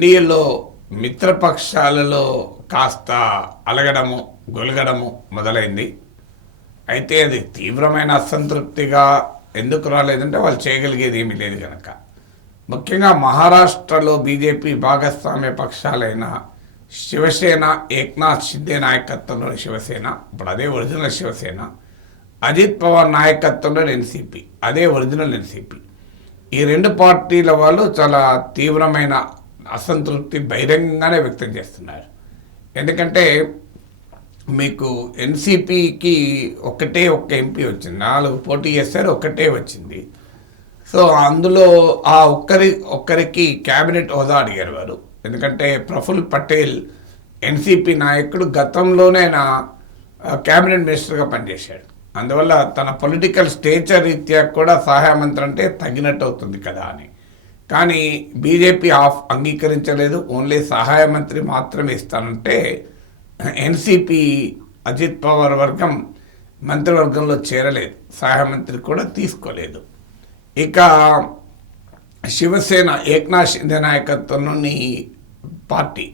ఎన్డీఏలో మిత్రపక్షాలలో కాస్త అలగడము గొలగడము మొదలైంది. అయితే అది తీవ్రమైన అసంతృప్తిగా ఎందుకు రాలేదంటే వాళ్ళు చేయగలిగేది ఏమీ లేదు కనుక. ముఖ్యంగా మహారాష్ట్రలో బీజేపీ భాగస్వామ్య పక్షాలైన శివసేన, ఏక్నాథ్ షిండే నాయకత్వంలోని శివసేన, ఇప్పుడు అదే ఒరిజినల్ శివసేన, అజిత్ పవార్ నాయకత్వంలోని ఎన్సీపీ, అదే ఒరిజినల్ ఎన్సీపీ, ఈ రెండు పార్టీల వాళ్ళు చాలా తీవ్రమైన అసంతృప్తి బహిరంగంగానే వ్యక్తం చేస్తున్నారు. ఎందుకంటే మీకు ఎన్సీపీకి ఒక్క ఎంపీ వచ్చింది, 4 పోటీ చేస్తారు, ఒక్కటే వచ్చింది. సో అందులో ఆ ఒక్కరికి క్యాబినెట్ హోదా అడిగారు వారు. ఎందుకంటే ప్రఫుల్ పటేల్ ఎన్సీపీ నాయకుడు గతంలోనే నా క్యాబినెట్ మినిస్టర్గా పనిచేశాడు. అందువల్ల తన పొలిటికల్ స్టేచర్ రీత్యా కూడా సహాయ మంత్రి అంటే తగినట్టు అవుతుంది కదా అని. కానీ బీజేపీ అంగీకరించలేదు. ఓన్లీ సహాయ మంత్రి మాత్రమే ఇస్తానంటే ఎన్సీపీ అజిత్ పవార్ వర్గం మంత్రివర్గంలో చేరలేదు, సహాయ మంత్రి కూడా తీసుకోలేదు. ఇక శివసేన, ఏక్నాథ్ షిండే నాయకత్వంలోని పార్టీ,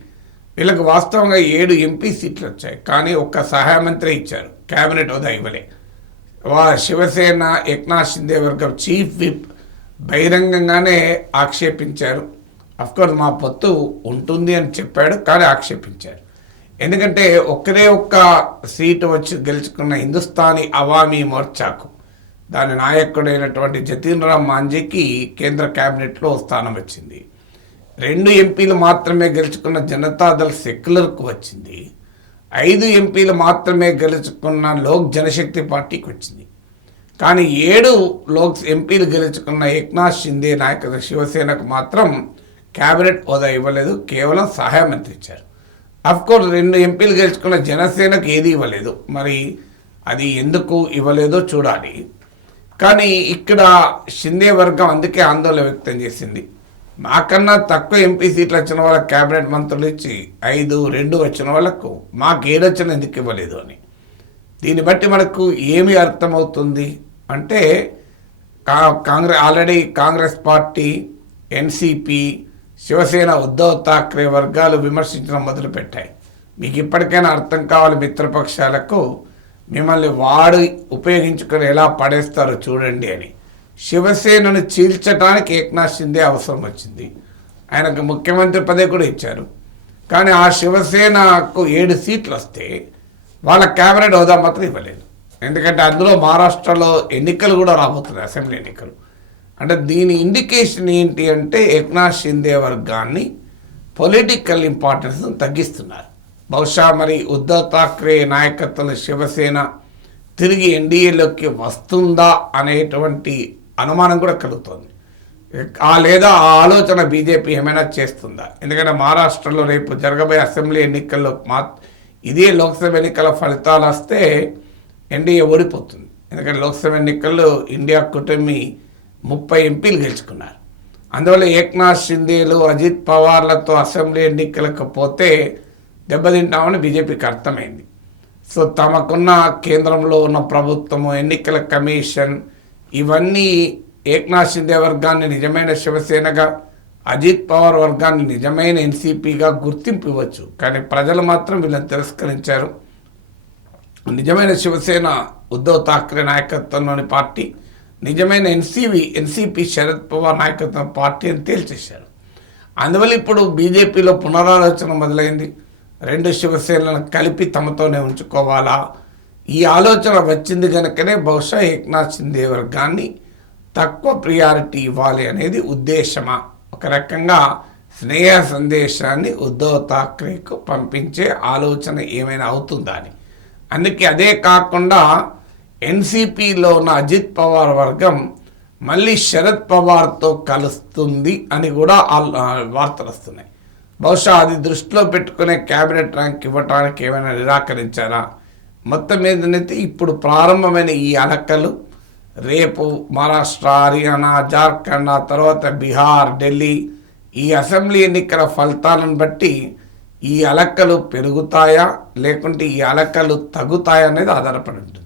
వీళ్ళకి వాస్తవంగా 7 ఎంపీ సీట్లు వచ్చాయి, కానీ ఒక్క సహాయ మంత్రి ఇచ్చారు, క్యాబినెట్ హోదా ఇవ్వలే. శివసేన ఏక్నాథ్ షిండే వర్గం చీఫ్ విప్ బహిరంగంగానే ఆక్షేపించారు. అఫ్కోర్స్ మా పొత్తు ఉంటుంది అని చెప్పాడు, కానీ ఆక్షేపించారు. ఎందుకంటే ఒక్క సీటు వచ్చి గెలుచుకున్న హిందుస్థానీ అవామీ మోర్చాకు దాని నాయకుడైనటువంటి జతిన్ రామ్ మాంజీకి కేంద్ర క్యాబినెట్లో స్థానం వచ్చింది. 2 ఎంపీలు మాత్రమే గెలుచుకున్న జనతాదళ్ సెక్యులర్కు వచ్చింది. 5 ఎంపీలు మాత్రమే గెలుచుకున్న లోక్ జనశక్తి పార్టీకి వచ్చింది. కానీ 7 ఎంపీలు గెలుచుకున్న ఏక్నాథ్ షిండే నాయకత్వ శివసేనకు మాత్రం క్యాబినెట్ హోదా ఇవ్వలేదు, కేవలం సహాయ మంత్రి ఇచ్చారు. అఫ్కోర్స్ 2 ఎంపీలు గెలుచుకున్న జనసేనకు ఏది ఇవ్వలేదు. మరి అది ఎందుకు ఇవ్వలేదో చూడాలి. కానీ ఇక్కడ షిండే వర్గం అందుకే ఆందోళన వ్యక్తం చేసింది. మాకన్నా తక్కువ ఎంపీ సీట్లు వచ్చిన వాళ్ళకి క్యాబినెట్ మంత్రులు ఇచ్చి 5, 2 వచ్చిన వాళ్ళకు మాకు 7 వచ్చిన ఎందుకు ఇవ్వలేదు అని. దీన్ని బట్టి మనకు ఏమి అర్థమవుతుంది అంటే already Congress party, NCP, Shiv Sena, Uddhav Thackeray వర్గాలు విమర్శించడం మొదలుపెట్టాయి. మీకు ఇప్పటికైనా అర్థం కావాలి మిత్రపక్షాలకు, మిమ్మల్ని వాడు ఉపయోగించుకొని ఎలా పడేస్తారో చూడండి అని. శివసేనను చీల్చడానికి ఏక్నాథ్ షిండే అవసరం వచ్చింది. ఆయనకు ముఖ్యమంత్రి పదవి కూడా ఇచ్చారు. కానీ ఆ శివసేనకు 7 సీట్లు వస్తే వాళ్ళ క్యాబినెట్ హోదా మాత్రం ఇవ్వలేదు. ఎందుకంటే అందులో మహారాష్ట్రలో ఎన్నికలు కూడా రాబోతున్నాయి, అసెంబ్లీ ఎన్నికలు. అంటే దీని ఇండికేషన్ ఏంటి అంటే ఏక్నాథ్ షిండే వర్గాన్ని పొలిటికల్ ఇంపార్టెన్స్ను తగ్గిస్తున్నారు. బహుశా మరి ఉద్ధవ్ ఠాక్రే నాయకత్వంలో శివసేన తిరిగి ఎన్డీఏలోకి వస్తుందా అనేటువంటి అనుమానం కూడా కలుగుతుంది. లేదా ఆ ఆలోచన బీజేపీ ఏమైనా చేస్తుందా? ఎందుకంటే మహారాష్ట్రలో రేపు జరగబోయే అసెంబ్లీ ఎన్నికల్లో ఇదే లోక్సభ ఎన్నికల ఫలితాలు వస్తే ఎన్డీఏ ఓడిపోతుంది. ఎందుకంటే లోక్సభ ఎన్నికల్లో ఇండియా కూటమి 30 ఎంపీలు గెలుచుకున్నారు. అందువల్ల ఏక్నాథ్ షిండేలు, అజిత్ పవార్లతో అసెంబ్లీ ఎన్నికలకు పోతే దెబ్బతింటామని బీజేపీకి అర్థమైంది. సో తమకున్న కేంద్రంలో ఉన్న ప్రభుత్వము, ఎన్నికల కమిషన్, ఇవన్నీ ఏక్నాథ్ షిండే వర్గాన్ని నిజమైన శివసేనగా, అజిత్ పవార్ వర్గాన్ని నిజమైన ఎన్సీపీగా గుర్తింపు ఇవ్వచ్చు. కానీ ప్రజలు మాత్రం వీళ్ళని తిరస్కరించారు. నిజమైన శివసేన ఉద్ధవ్ ఠాక్రే నాయకత్వంలోని పార్టీ, నిజమైన ఎన్సీపీ శరద్ పవార్ నాయకత్వం పార్టీ అని తేల్చేశారు. అందువల్ల ఇప్పుడు బీజేపీలో పునరాలోచన మొదలైంది. 2 శివసేనలను కలిపి తమతోనే ఉంచుకోవాలా, ఈ ఆలోచన వచ్చింది కనుకనే బహుశా ఏక్నాథ్ షిండే వర్గాన్ని తక్కువ ప్రియారిటీ ఇవ్వాలి అనేది ఉద్దేశమా, ఒక రకంగా స్నేహ సందేశాన్ని ఉద్ధవ్ ఠాక్రేకు పంపించే ఆలోచన ఏమైనా అవుతుందా అని. అందుకే అదే కాకుండా ఎన్సీపీలో ఉన్న అజిత్ పవార్ వర్గం మళ్ళీ శరద్ పవార్తో కలుస్తుంది అని కూడా వార్తలు వస్తున్నాయి. బహుశా అది దృష్టిలో పెట్టుకునే క్యాబినెట్ ర్యాంక్ ఇవ్వటానికి ఏమైనా నిరాకరించారా? మొత్తం మీదనైతే ఇప్పుడు ప్రారంభమైన ఈ అలకలు రేపు మహారాష్ట్ర, హర్యానా, జార్ఖండ్, ఆ తర్వాత బీహార్, ఢిల్లీ ఈ అసెంబ్లీ ఎన్నికల ఫలితాలను బట్టి ఈ అలకలు పెరుగుతాయా లేకుంటే ఈ అలకలు తగ్గుతాయా అనేది ఆధారపడి ఉంటుంది.